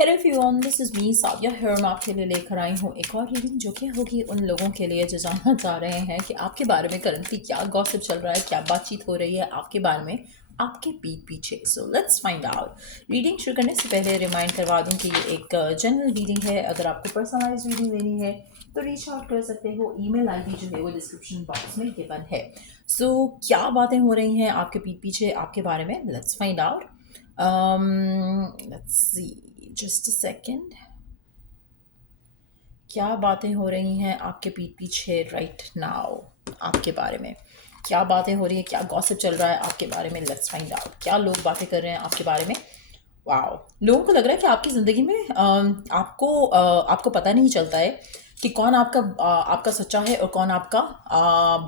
Hello everyone, this is me साविया here. मैं आपके लिए लेकर आई हूँ एक और रीडिंग जो कि होगी उन लोगों के लिए जो जानना चाह रहे हैं कि आपके बारे में करंटली क्या गॉसिप चल रहा है, क्या बातचीत हो रही है आपके बारे में आपके पीठ पीछे। So let's find out. Reading शुरू करने से पहले रिमाइंड करवा दूँ कि ये एक जनरल रीडिंग है। अगर आपको पर्सनलाइज रीडिंग लेनी है तो रीच आउट कर सकते हो। ईमेल आईडी जो है वो डिस्क्रिप्शन बॉक्स में गिवन है। सो क्या बातें हो रही हैं आपके पीठ पीछे आपके बारे में, let's find out. Let's see, just a second. क्या बातें हो रही हैं आपके पीठ पीछे राइट नाउ आपके बारे में? क्या बातें हो रही है, क्या गॉसिप चल रहा है आपके बारे में? Let's find out. क्या लोग बातें कर रहे हैं आपके बारे में? वाओ, लोगों को लग रहा है कि आपकी ज़िंदगी में आपको पता नहीं चलता है कि कौन आपका सच्चा है और कौन आपका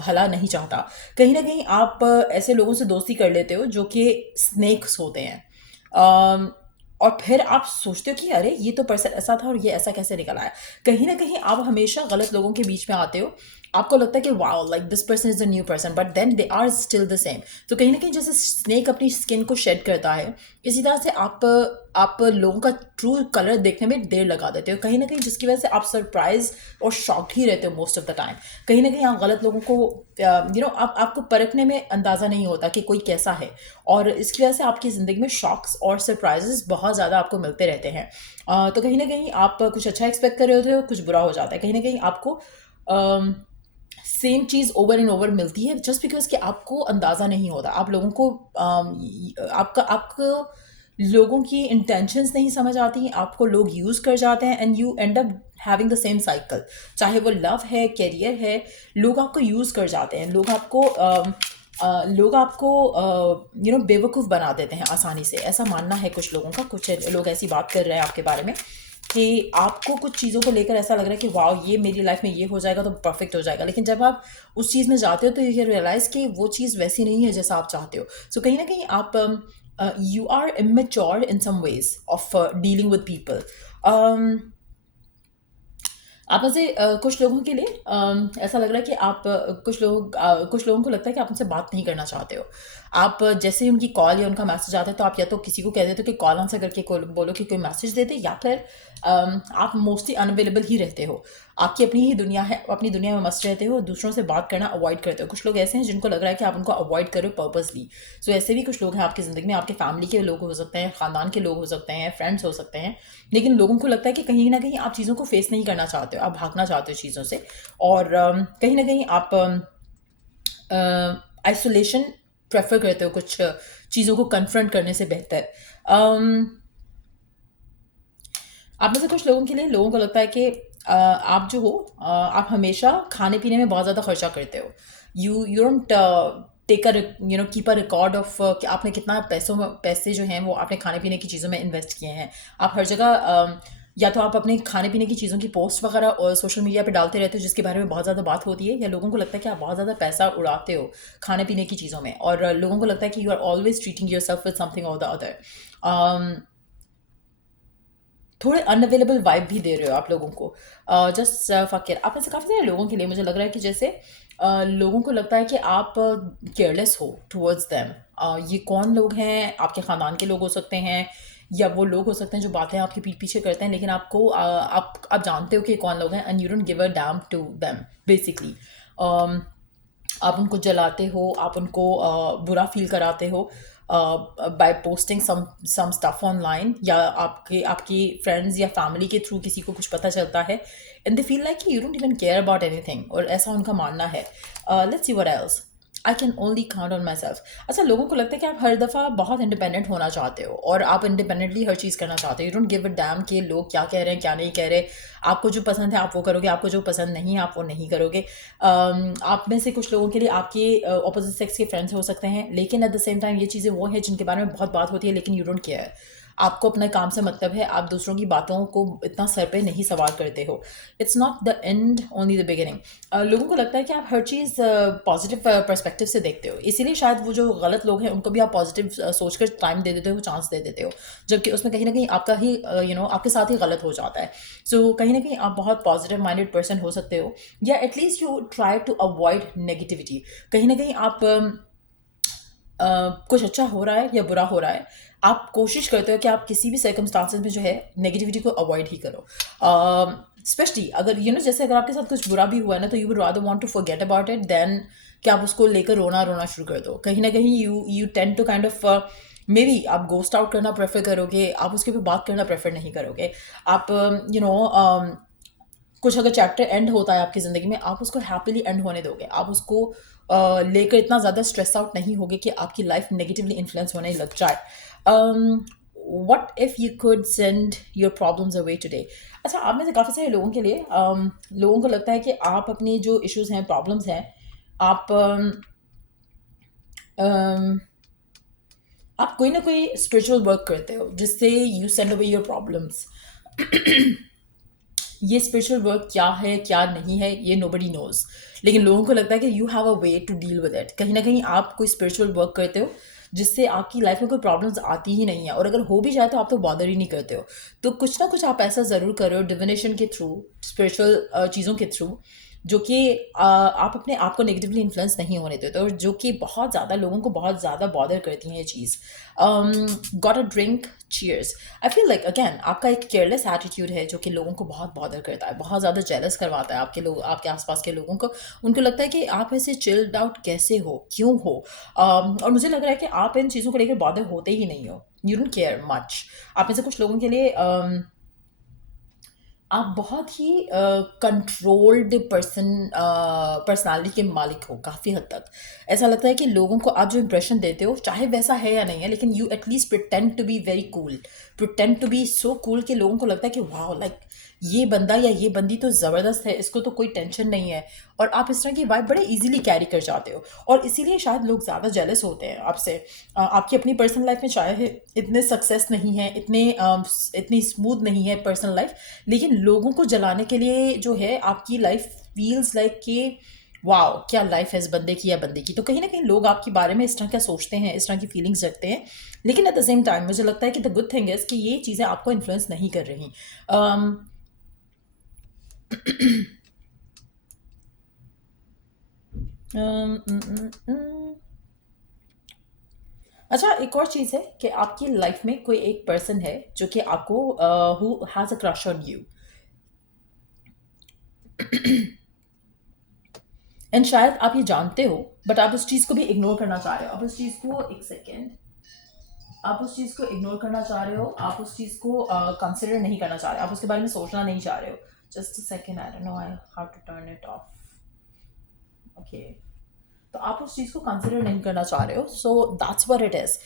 भला नहीं चाहता। कहीं ना कहीं आप ऐसे लोगों से दोस्ती कर लेते हो जो कि स्नेक्स होते हैं। अम, और फिर आप सोचते हो कि अरे ये तो पर्सन ऐसा था और ये ऐसा कैसे निकल आया। कहीं ना कहीं आप हमेशा गलत लोगों के बीच में आते हो। आपको लगता है कि wow, like this person is a new person, but then they are still the same. तो कहीं ना कहीं जैसे स्नेक अपनी स्किन को शेड करता है, इसी तरह से आप लोगों का ट्रू कलर देखने में देर लगा देते हो कहीं ना कहीं, जिसकी वजह से आप सरप्राइज और शॉक्ड ही रहते हो मोस्ट ऑफ द टाइम। कहीं ना कहीं आप गलत लोगों को आपको परखने में अंदाज़ा नहीं होता कि कोई कैसा है, और इसकी वजह से आपकी ज़िंदगी में शॉक्स और सरप्राइजेस बहुत ज़्यादा आपको मिलते रहते हैं। तो कहीं ना कहीं आप कुछ अच्छा एक्सपेक्ट कर रहे होते हो, कुछ बुरा हो जाता है। कहीं ना कहीं आपको same cheese over and over मिलती है जस्ट बिकॉज कि आपको अंदाज़ा नहीं होता। आप लोगों को आपको लोगों की इंटेंशंस नहीं समझ आती। आपको लोग यूज़ कर जाते हैं and you and up having the same cycle. चाहे वो लव है, करियर है, लोग आपको यूज़ कर जाते हैं। लोग आपको बेवकूफ़ बना देते हैं आसानी से। ऐसा मानना है कुछ लोगों का। कुछ लोग ऐसी बात कर रहे हैं आपके बारे में कि आपको कुछ चीज़ों को लेकर ऐसा लग रहा है कि वाह, ये मेरी लाइफ में ये हो जाएगा तो परफेक्ट हो जाएगा। लेकिन जब आप उस चीज़ में जाते हो तो यू रियलाइज़ कि वो चीज़ वैसी नहीं है जैसा आप चाहते हो। सो कहीं ना कहीं आप you are immature in some ways of dealing with people. आप में से कुछ लोगों के लिए ऐसा लग रहा है कि कुछ लोगों को लगता है कि आप उनसे बात नहीं करना चाहते हो। आप जैसे ही उनकी कॉल या उनका मैसेज आता है तो आप या तो किसी को कह देते हो कि कॉल आंसर करके बोलो कि कोई मैसेज दे दे, या फिर आप मोस्टली अनअवेलेबल ही रहते हो। आपकी अपनी ही दुनिया है, अपनी दुनिया में मस्त रहते हो, दूसरों से बात करना अवॉइड करते हो। कुछ लोग ऐसे हैं जिनको लग रहा है कि आप उनको अवॉइड करो पर्पसली। सो ऐसे भी कुछ लोग हैं आपकी ज़िंदगी में। आपके फैमिली के लोग हो सकते हैं, ख़ानदान के लोग हो सकते हैं, फ्रेंड्स हो सकते हैं। लेकिन लोगों को लगता है कि कहीं ना कहीं आप चीज़ों को फेस नहीं करना चाहते हो, आप भागना चाहते हो चीज़ों से। और कहीं ना कहीं आप आइसोलेशन प्रेफर करते हो कुछ चीज़ों को कन्फ्रंट करने से बेहतर। आप में से कुछ लोगों के लिए लोगों को लगता है कि आप जो हो आप हमेशा खाने पीने में बहुत ज़्यादा खर्चा करते हो। You don't take keep a record of कि आपने कितना पैसे जो हैं वो आपने खाने पीने की चीज़ों में इन्वेस्ट किए हैं। आप हर जगह या तो आप अपने खाने पीने की चीज़ों की पोस्ट वगैरह और सोशल मीडिया पे डालते रहते हो जिसके बारे में बहुत ज़्यादा बात होती है, या लोगों को लगता है कि आप बहुत ज़्यादा पैसा उड़ाते हो खाने पीने की चीज़ों में, और लोगों को लगता है कि you are always treating yourself with something और द अदर। थोड़े अनअवेलेबल वाइब भी दे रहे हो आप लोगों को। जस्ट फकीर आप में से काफ़ी सारे लोगों के लिए मुझे लग रहा है कि जैसे लोगों को लगता है कि आप केयरलेस हो टुवर्ड्स देम। ये कौन लोग हैं? आपके ख़ानदान के लोग हो सकते हैं, या वो लोग हो सकते हैं जो बातें आपके पीठ पीछे करते हैं, लेकिन आप जानते हो कि कौन लोग हैं and you don't give a damn to them basically. आप उनको जलाते हो, आप उनको बुरा फील कराते हो by posting some stuff online, या आपके आपकी फ्रेंड्स या फैमिली के थ्रू किसी को कुछ पता चलता है एंड दे फील लाइक कि you don't even care about anything, और ऐसा उनका मानना है। Let's see what else. I can only count on my self. अच्छा, लोगों को लगता है कि आप हर दफ़ा बहुत इंडिपेंडेंट होना चाहते हो और आप इंडिपेंडेंटली हर चीज़ करना चाहते हो। You don't give a dam कि लोग क्या कह रहे हैं क्या नहीं कह रहे। आपको जो पसंद है आप वो करोगे, आपको जो पसंद नहीं है आप वो नहीं करोगे। आप में से कुछ लोगों के लिए आपके ऑपोजिट सेक्स के फ्रेंड्स हो सकते हैं, लेकिन एट द सेम टाइम ये चीज़ें वो हैं जिनके बारे में बहुत बात होती है लेकिन यू डोंट केयर। आपको अपने काम से मतलब है, आप दूसरों की बातों को इतना सर पे नहीं सवार करते हो। It's not the end, only the beginning. लोगों को लगता है कि आप हर चीज़ पॉजिटिव पर्सपेक्टिव से देखते हो, इसीलिए शायद वो जो गलत लोग हैं उनको भी आप पॉजिटिव सोचकर टाइम दे देते हो, चांस दे देते हो, जबकि उसमें कहीं ना कहीं आपका ही आपके साथ ही गलत हो जाता है। सो कहीं ना कहीं आप बहुत पॉजिटिव माइंडेड पर्सन हो सकते हो, या at least you try to avoid negativity. कहीं ना कहीं आप कुछ अच्छा हो रहा है या बुरा हो रहा है, आप कोशिश करते हो कि आप किसी भी सर्कमस्टांसेस में जो है नेगेटिविटी को अवॉइड ही करो। स्पेशली अगर जैसे अगर आपके साथ कुछ बुरा भी हुआ है ना, तो you would rather want to forget about it then कि आप उसको लेकर रोना रोना शुरू कर दो। कहीं ना कहीं you tend to kind of maybe आप गोस्ट आउट करना प्रेफर करोगे, आप उसके ऊपर बात करना प्रेफर नहीं करोगे। आप कुछ अगर चैप्टर एंड होता है आपकी ज़िंदगी में, आप उसको हैप्पीली एंड होने दोगे। आप उसको लेकर इतना ज़्यादा स्ट्रेस आउट नहीं होगे कि आपकी लाइफ नेगेटिवली इन्फ्लुएंस होने लग जाए। What if you could send your problems away today? अच्छा, आप में से काफ़ी सारे लोगों के लिए लोगों को लगता है कि आप अपनी जो इश्यूज हैं, प्रॉब्लम्स हैं, आप um, आप कोई ना कोई स्पिरिचुअल वर्क करते हो जिससे you send away your problems. ये स्पिरिचुअल वर्क क्या है क्या नहीं है ये नोबडी नोज, लेकिन लोगों को लगता है कि you have a way to deal with it. कहीं ना कहीं आप कोई स्पिरिचुअल वर्क करते हो जिससे आपकी लाइफ में कोई प्रॉब्लम्स आती ही नहीं है, और अगर हो भी जाए तो आप तो बॉदर ही नहीं करते हो। तो कुछ ना कुछ आप ऐसा ज़रूर कर रहे हो डिविनेशन के थ्रू, स्पिरिचुअल चीज़ों के थ्रू, जो कि आप अपने आप को नेगेटिवली इन्फ्लुएंस नहीं होने देते, और जो कि बहुत ज़्यादा लोगों को बहुत ज़्यादा बॉदर करती हैं ये चीज़। Got a drink, cheers. I feel like again आपका एक केयरलेस एटीट्यूड है जो कि लोगों को बहुत बॉदर करता है, बहुत ज़्यादा जेलस करवाता है आपके लोग, आपके आसपास के लोगों को। उनको लगता है कि आप ऐसे चिल्ड आउट कैसे हो, क्यों हो। और मुझे लग रहा है कि आप इन चीज़ों को लेकर बॉदर होते ही नहीं हो, यू डोंट केयर मच। आप में से कुछ लोगों के लिए आप बहुत ही कंट्रोल्ड पर्सनालिटी के मालिक हो काफ़ी हद तक। ऐसा लगता है कि लोगों को आप जो इंप्रेशन देते हो, चाहे वैसा है या नहीं है, लेकिन you at least pretend to be very cool, pretend to be so cool कि लोगों को लगता है कि वाह, लाइक ये बंदा या ये बंदी तो ज़बरदस्त है, इसको तो कोई टेंशन नहीं है। और आप इस तरह की वाइब बड़े इजीली कैरी कर जाते हो, और इसीलिए शायद लोग ज़्यादा जेलस होते हैं आपसे। आपकी अपनी पर्सनल लाइफ में चाहे इतने सक्सेस नहीं है, इतनी स्मूथ नहीं है पर्सनल लाइफ, लेकिन लोगों को जलाने के लिए जो है आपकी लाइफ फील्स लाइक कि वाओ क्या लाइफ है इस बंदे की या बंदे की। तो कहीं ना कहीं लोग आपके बारे में इस तरह का सोचते हैं, इस तरह की फीलिंग्स रखते हैं, लेकिन एट द सेम टाइम मुझे लगता है कि द गुड थिंग इज़ कि ये चीज़ें आपको इन्फ्लुएंस नहीं कर रही। अम, उम, उम, उम। अच्छा, एक और चीज़ है कि आपकी लाइफ में कोई एक पर्सन है जो कि आपको who has a crush on you, and शायद आप ये जानते हो, बट आप उस चीज़ को भी इग्नोर करना चाह रहे हो। आप उस चीज़ को एक सेकेंड आप उस चीज़ को इग्नोर करना चाह रहे हो, आप उस चीज़ को कंसिडर नहीं करना चाह रहे हो, आप उसके बारे में सोचना नहीं चाह रहे हो। Just a second, I don't know I how to turn it off. Okay, तो आप उस चीज़ को कंसिडर नहीं करना चाह रहे हो, so that's what it is.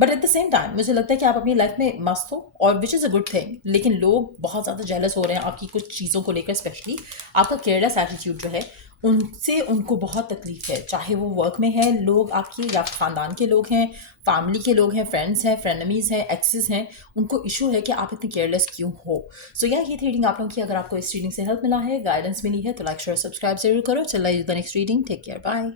But at the same time मुझे लगता है कि आप अपनी लाइफ में मस्त हो, और which is a good thing, लेकिन लोग बहुत ज़्यादा जेलस हो रहे हैं आपकी कुछ चीज़ों को लेकर, स्पेशली आपका केयरलेस एटीट्यूड जो है, उनसे उनको बहुत तकलीफ है। चाहे वो वर्क में है लोग आपके, या ख़ानदान के लोग हैं, फैमिली के लोग हैं, फ्रेंड्स हैं, फ्रेंडमीज़ हैं, एक्सेस हैं, उनको इशू है कि आप इतने केयरलेस क्यों हो। सो या ये थी रीडिंग आप लोगों की। अगर आपको इस रीडिंग से हेल्प मिला है, गाइडेंस मिली है, तो लाइक शेयर सब्सक्राइब जरूर करो। चल, next reading, take care, bye.